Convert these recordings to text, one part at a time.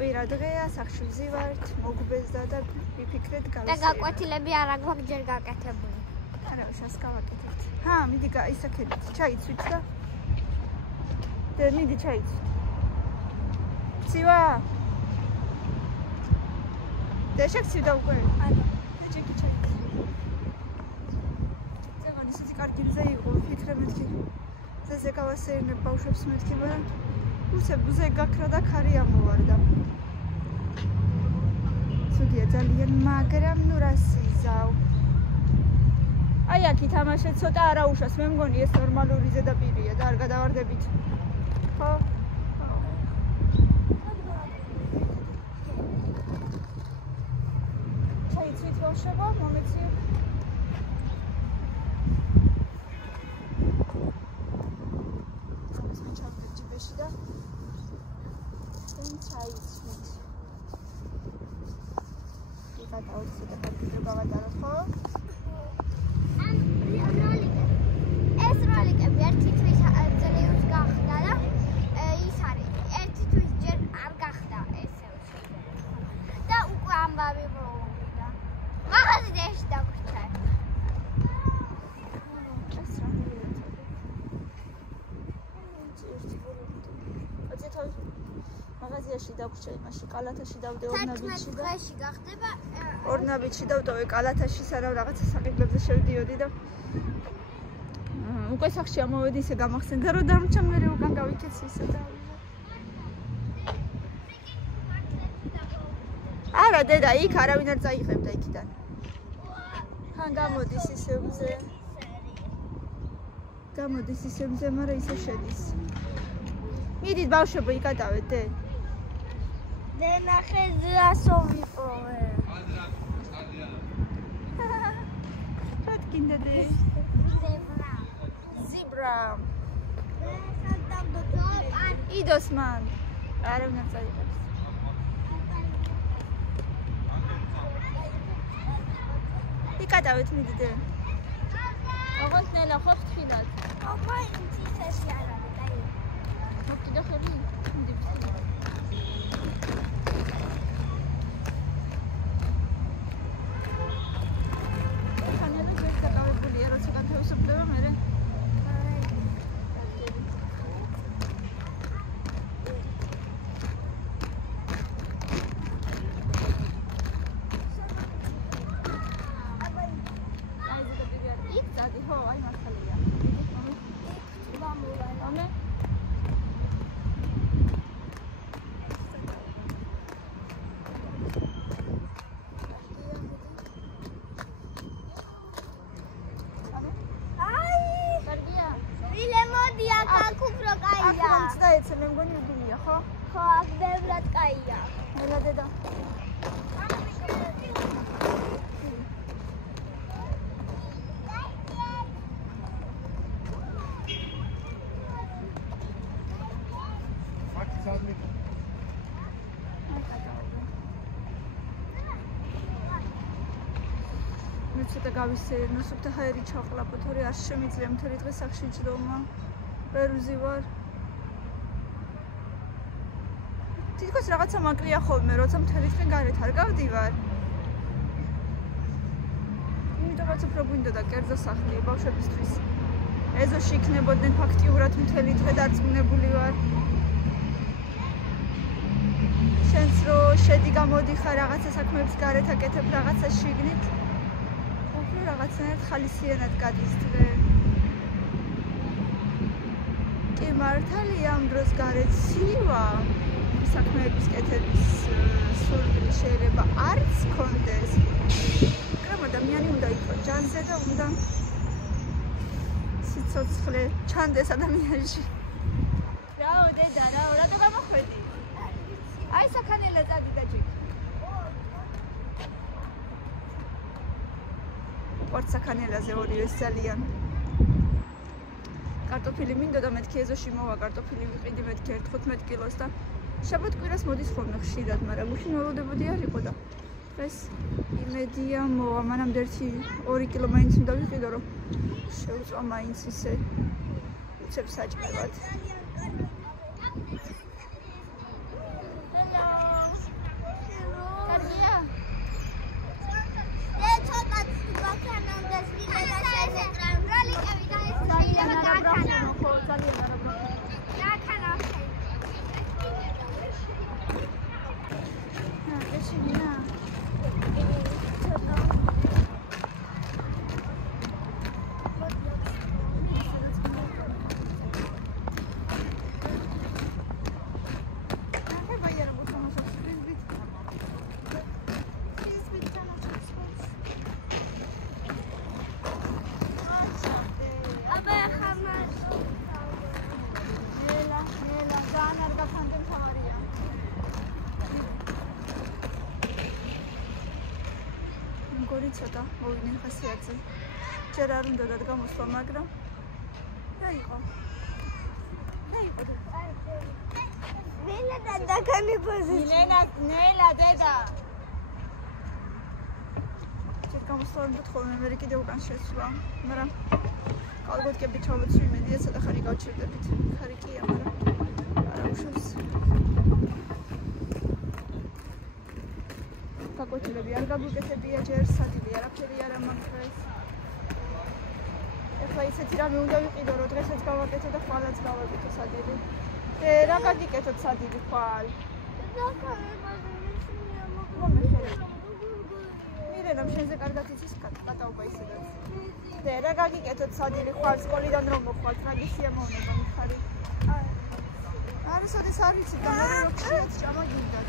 კვირა დღეა, სახში ვზივართ, მოგბეზდა და ვიფიქრეთ გავისე. და გაკვეთილები არ აქვს ჯერ გაკეთებული. არა, შას გავაკეთებთ. ჰა, მიდი ისაქედით, ჩაიცვით და მიდი ჩაიცვით. ცივა. დაშექცივდა უკვე. არა. ჯეკი ჩაიცვით. ზეგან ისეთი კარგი მზე იყო, ვიფიქრე მეთქი. ზეზე გავასეირნებ ბავშვებს მეთქი, მაგრამ უსებუზე გაქრა და ქარი ამოვარდა. ცუდია ძალიან, მაგრამ ნუ რა სიზავ. აი აქ ითამაშეთ ცოტა არაუშავს, მე მგონი ეს ნორმალური ზედაპირია და არ გადავარდებით. ხო? ჩაიცვით ბავშვებო, მომეციეთ. და ჩაიცვით. იგათა ოცი და კომპიუტერ გავატაროთ, ხო? ეს როლიკები ერთი თვის ძლიერს გახდა და ის არის ერთი თვის ჯერ არ გახდა ესე და უკვე ამბავი მოვიდა. მაღაზიაში დაგვრჩა. მაღაზიაში დაგვრჩა იმაში, კალათაში დავდე ორნაბიტში და 11 გახდება. ორნაბიტში დავდე კალათაში, სანამ რაღაცა საყიდლებზე შევდიოდი და უკვე სახში ამოვედი, ისე გამახსენდა რომ დამრჩა, მე უკან გავიქეცი ისე და არა დედა, იქ არავინ არ წაიღებდა იქიდან. ხან გამოდის ისე მზე. გამოდის ისე მზე, მაგრამ ისე შედის. მიდით ბავშვებო, იკატავეთ დე. დე ნახე ზრასო ვიპოვე. რა თქინდა დე? ზიბრა. იდოს მან. არავინ არ წაიღებს. იკატავეთ მიდით დე. ოღონდ ნელა ხო ხთხილად. ოპა ინცისაში არ არის, აი. მოკიდა ხელი? მიდით. მე მგონი უბილია, ხო? ხო, აქ ბევრად კაია. მელა დედა. მე ცოტა გავისეირნო, სუფთა ჰაერი ჩავყლაპო, თორე არ შემიძლია მთელი დღე სახში ჯდომა. ვერ ვზივარ. თითქოს რაღაცა მაკლია ხოლმე, როცა მთელი დღე გარეთ არ გავდივარ. იმიტომაც უფრო გვინდოდა კერძო სახლი ბავშვებისთვის. ეზოში იქნებოდნენ ფაქტიურად მთელი დღე დარწმუნებული ვარ. შენც რო შედი გამოდი ხარ რაღაცა საქმეებს გარეთ აკეთებ რაღაცა შიგნით. უფრო რაღაცნაირად ხალისიანად გადის დღე. კი მართალია ამ დროს გარეთ ცივა. საქმეების კეთების სურვილი შეიძლება არც კონდეს. მაგრამ ადამიანი უნდა იყოს ჯანზე და უნდა სიცოცხლე ჩანდეს ადამიანში. რაო დედა, რაო, რატო გამოხვედი? აი საქანელა წადი და ჯექი. ვარ საქანელაზე ორიოს ძალიან. კარტოფილი მინდოდა მეთქი ეზოში მოვა კარტოფილი ვიყიდი მეთქი 15 კილოს და შაბათ კვირას მოდის ხოლმე ხშირად, მაგრამ გუშინ ველოდებოდი არ იყო და დღეს იმედია მოვა, მანამდე 1-2 კილო მაინც უნდა ვიყიდო, რომ შევწვა მაინც ისე უცებ საჭმელად. ცოტა მოვიდნენ ხასიათზე. ჯერ არ უნდა დადგამოსვლა, მაგრამ რა იყო? ნელა დაგანებაზე. ნელა დედა. ჯერ გამოსვლა უნდა თხოვნა, მე კიდე უკან შესვლა, მაგრამ კალბოტკებით ჩავეცვი იმედია ცოტა ხანი გავჩერდებით. ხარი კია, მაგრამ არა უშავს. გაკვეთილები არ გაგვიკეთებია ჯერ, სადილი არაფერი არ ამაქრეს. ეხლა ისეთი რამე უნდა ვიყიდო, რომ დღესაც გავაკეთო და ხვალაც გავაკეთო სადილი. რა გაგიკეთოთ სადილი ხვალ? მირენამ შენზე კარგად იცის კატაობა ისედაც. რა გაგიკეთოთ სადილი ხვალ, სკოლიდან რომ მოხვალ, ტრადიცია მოვნება მიხარი. არა, სოდეს არ ვიცი და მე რო ხშირად ჭამა გინდათ.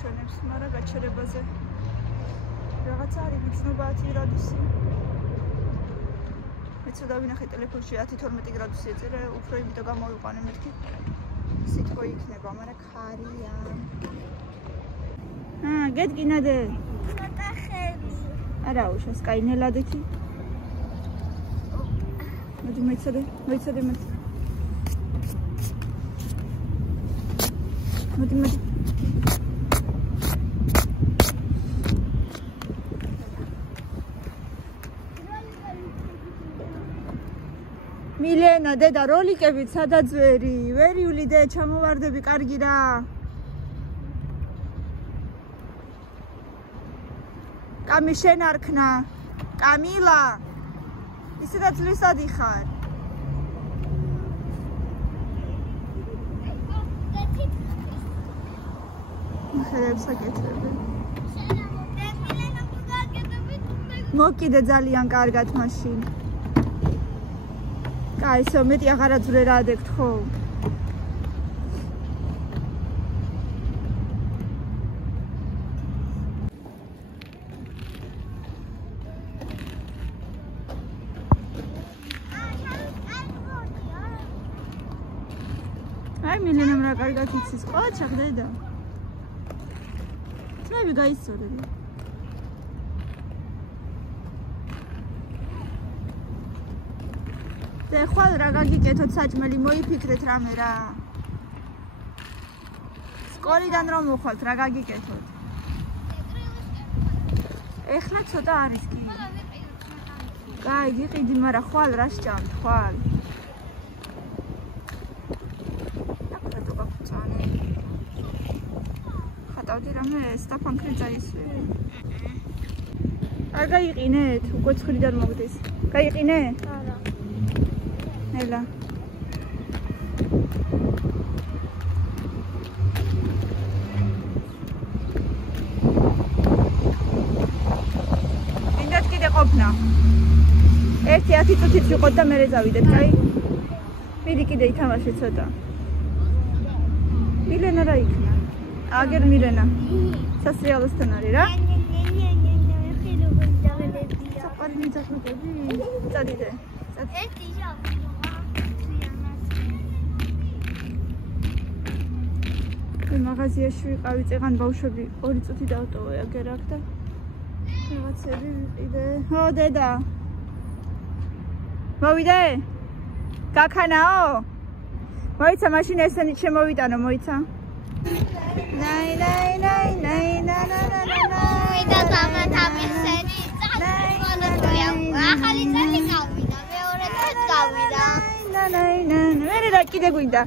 ჩვენებს, მაგრამ გაჩერებაზე რაღაც არის ვიცნობა 10 გრადუსი. მეც დავინახე ტელეფონში 10-12 გრადუსი ეწერა, უფრო იმიტომ გამოვიყვანე მეთქი. სიტყვა იქნება, მაგრამ ხარია. გეტკინადე. ცოტა ხელი. არა, უშავს, კაი ნელადეთი. მოდი მოიცადე. მოდი. მილენა დედა როლიკებით სადაც ვერი ვლიდე ჩამოვარდები კარგი რა კამი შენ არქნა კამილა ისედაც ლისად იხარ ხერებს აკეთებ მოკიდე ძალიან კარგად მაშინ კაი, ისე მეტი აღარა ძვრე რა ადექთ ხო? აი მილენამ რა კარგად იცის, ყოჩახ დედა. წლები გაისწორები. და ხვალ რა გაგიკეთოთ საჭმელი მოიფიქრეთ რამე რა სკოლიდან რომ მოხვალთ რა გაგიკეთოთ ეხლა ცოტა არის კი კაი გიყიდი მაგრამ ხვალ რა სჭამთ ხვალ აკეთო გაფუძანი ხატავდი რამე სტაფანქრი წაისვე არ გაიყინეთ უკვე ცხრიდან მოგდის გაიყინე არა ნელა მინდათ კიდე ყოფნა ერთი 10 წუთით ვიყოთ და მერე წავიდეთ კაი მიდი კიდე ითამაშე ცოტა მილენა რა იქნა აგერ მირენა. სასრიალოსთან არის რა? საყვარი მიძახმები? წადიდე. ერთი ჟამია. მაღაზიაში ვიყავი, წეღან ბავშვები 2 წუთი დავტოვე აგერ აქ და რაღაცები ვიყიდე. ო დედა. მოვიდე? გაქანაო? მოიცა მაშინ ესენი შემოვიტანო, მოიცა. ნაი ნაი ნაი ნაი ნა ნა ნა ნა. ვიდა დამატაბისენი. ახალი წელი გავიდა, მეორე წელი გავიდა. ნა ნაი ნა ნა. მე რა კიდე გვინდა?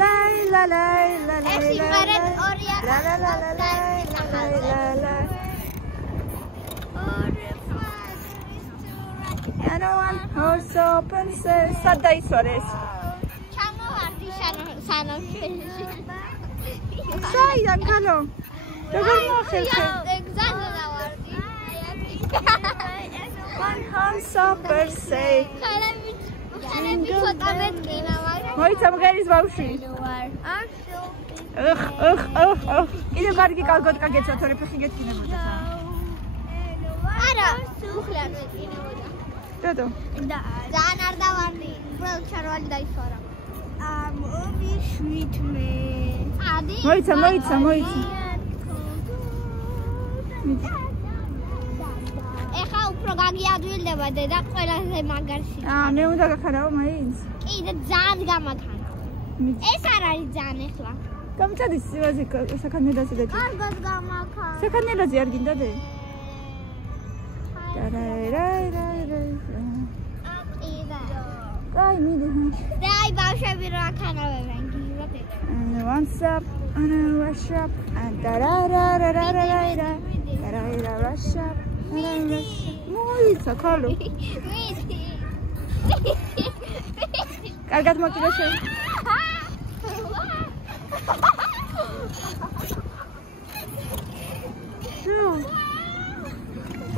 ლაი ლა ლაი ლა ლაი. ეს იმერეთ 2000 ლა ლა ლა ლა ლა ლა. Anyone who's open says სადაისვარეს. ჩამოვარდი სანამ საიდან ქალო? როგორ მოახერხე? ეგზანა დავარდი. One who's open say. ხალები ცოტა მეტკინა მაგრამ მოიცა მღერის ბავშვი. კიდე კარგი კალგოტკა გეცა თორე ფეხი გეთქინებოდა. არა, უხლე არ მეტკინებოდა. დედო. ძალიან არ დავარდი. უბრალოდ ჩარვალი დაისვარა. მოვიშვით მე. ადი. მოიცა. ეხა უფრო გაგიადვილდება დედა ყველაზე მაგარში. მე უნდა გაქანაო მაინც. კიდე ძალიან გამაქანა. ეს არ არის ძალიან ეხლა. გამწადი სივაზე საქანელაზე და კარგად გამაქანა. საქანელაზე არ გინდა დე? აი მიდი. და აი ბავშვები რა ქანავენ გიჟა დედა. And once up on a rush up and da ra ra ra ra ra ra ra ra rush up. მოიცა ქალო. მიდი. კარგად მოკიდე შენ.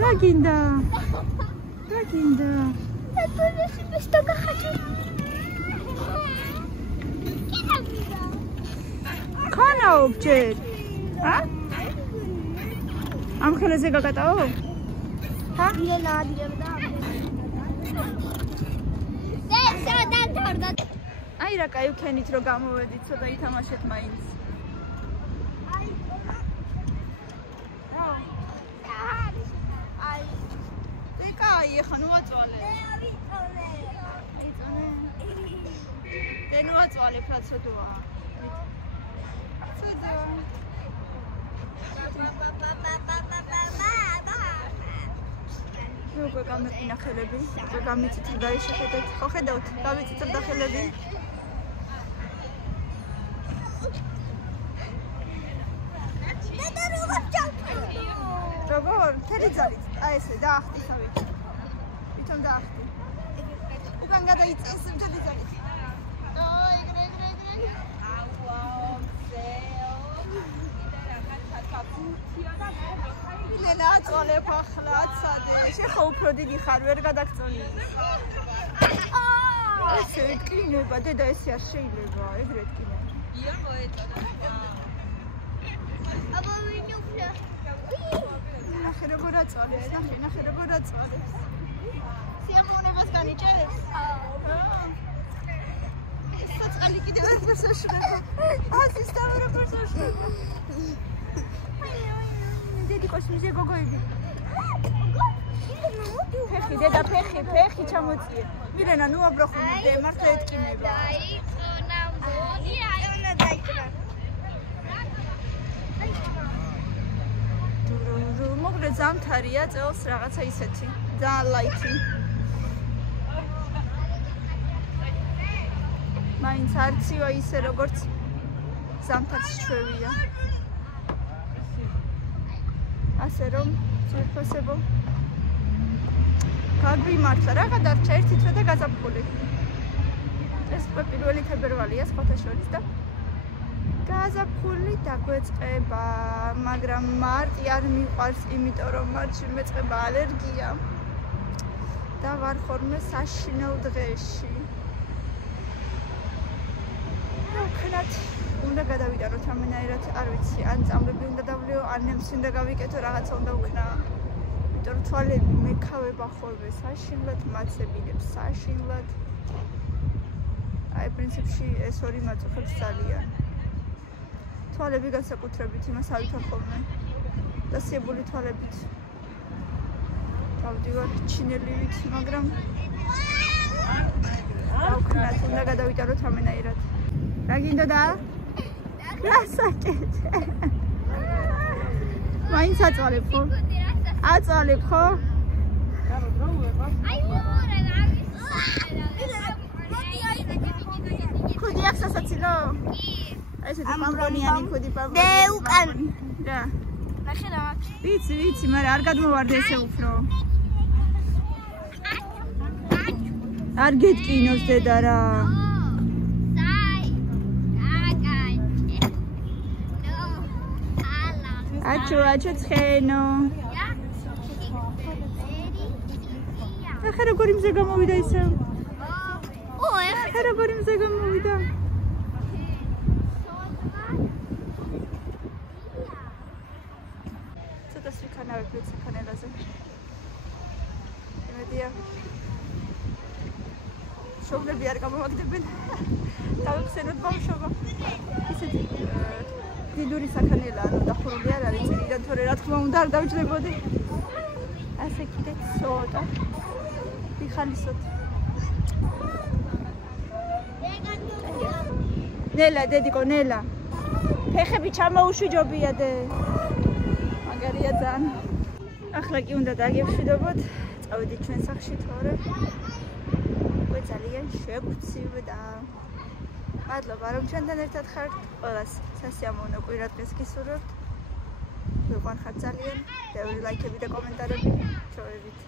რა გინდა? Ты что хочу? ქანაო ბჭერ. ა? ამ ხელზე გაკატაო? ჰა? იენა ადირებდა. და დარდა. აი რა კაი ვქენით რომ გამოვედით ცოტა ითამაშეთ მაინც. აი ეხა ნუ აწვალე. ნუ აწვალე ფრაცოდოა. როგორ გამეყინა ხელები? როგორ გამიწიწდა შეხედეთ? ხო ხედავთ? გამიწიწდა ხელები. როგორ? თერი ძალით. აი ესე დაახტი თავით. თვითონ დაახტი. უკან გადაიწეს მთელი ძალით. აი ეგრე. აუაუ, ზეო. მილენა აწოლებ ახლა აცადე. შეხო უფრო დიდი ხარ, ვერ გადაგწოლი. ესე ეკინება, დედა ესე არ შეიძლება, ეგრე ეკინება. იაყო ეწოდა. აბა ვინ უფლა? ნახე როგორ აწოლებს, ნახე როგორ აწოლებს. სიამოვნებას განიჭერებს? საწყალი კიდევ ვერ მოსაშრება. აზის თავი როგორ მოსაშრება. დედიკოს მიზე გოგოები. ფეხი, დედა ფეხი ჩამოწიე. მირენა, ნუ აბრახუნდე, მართლა ეთკინება. დაიწყო ნამდვილი, აი უნდა დაიწყო. მოგრე ზამთარია, წელს რაღაცა ისეთი. ძალიან ლაითი. მაინც არცივა ისე როგორც ზამთარს ჩვევია. ასე რომ ძვირფასებო გაგვიმართა რა გადარჩა ერთი თვე და გაზაფხული. ეს პირველი თებერვალია სხვათა შორის და გაზაფხული დაგვეწყება, მაგრამ მარტი არ მიყვარს, იმიტომ რომ მარტში მეწყება ალერგია და ვარ ხოლმე საშინელ დღეში. ვქნათ უნდა გადავიტანოთ ამენაირად, არ ვიცი, ან წამლები უნდა დავლიო, ან ნემს უნდა გავიკეთო, რაღაცა უნდა ვქნა. იმიტომ რომ თვალები მეკავება ხოლმე საშინლად, მაცებინებს საშინლად. აი პრინციპში ეს ორი მაწუხებს ძალიან. თვალები განსაკუთრებით იმას ავითარ ხოლმე. და სიებული თვალებით. დავდივარ ჩინელივით, მაგრამ დავქნათ, უნდა გადავიტანოთ ამენაირად. რა გინდოდა? რასაკეთე? მაინც აწვალებ ხო? აწვალებ ხო? ხუდი აქვს სასაცილო? ესეთი პამპონიანი ხუდი პამპონიანი. მე უკან. რა? ნახე რა აქვს. ვიცი, მაგრამ არ გადმოვარდე ესე უფრო. არ გეტკინოს დედა რა. აჩო ცხენო. ახლა როგორი მზე გამოვიდა ისე? ახლა როგორი მზე გამოვიდა? ცოტა სვიქანავებ ლეციქანელაზე. იმედია შობლები არ გამოვაგდებენ. დავიხსენოთ ბავშვობა. ისეთი დიდური საქანელა, ანუ დახურული არ არის წინიდან, თორე რა თქმა უნდა არ დავჯდებოდი. ასე კიდე ცოტა ვიხალისოთ. ნელა, დედიკო, ნელა. ფეხები ჩამოუშვიჯობია დე. მაგარია ძალიან. ახლა კი უნდა დაგევშვიდობოთ. წავედით ჩვენ სახლში თორე. უკვე ძალიან შეგვცივდა. მადლობა რომ ჩვენთან ერთად ხართ. ყველას სასიამოვნო კვირა დღეს გისურვებთ. ვიყვარხართ ძალიან. ბევრი ლაიქები და კომენტარები. ჩავედით.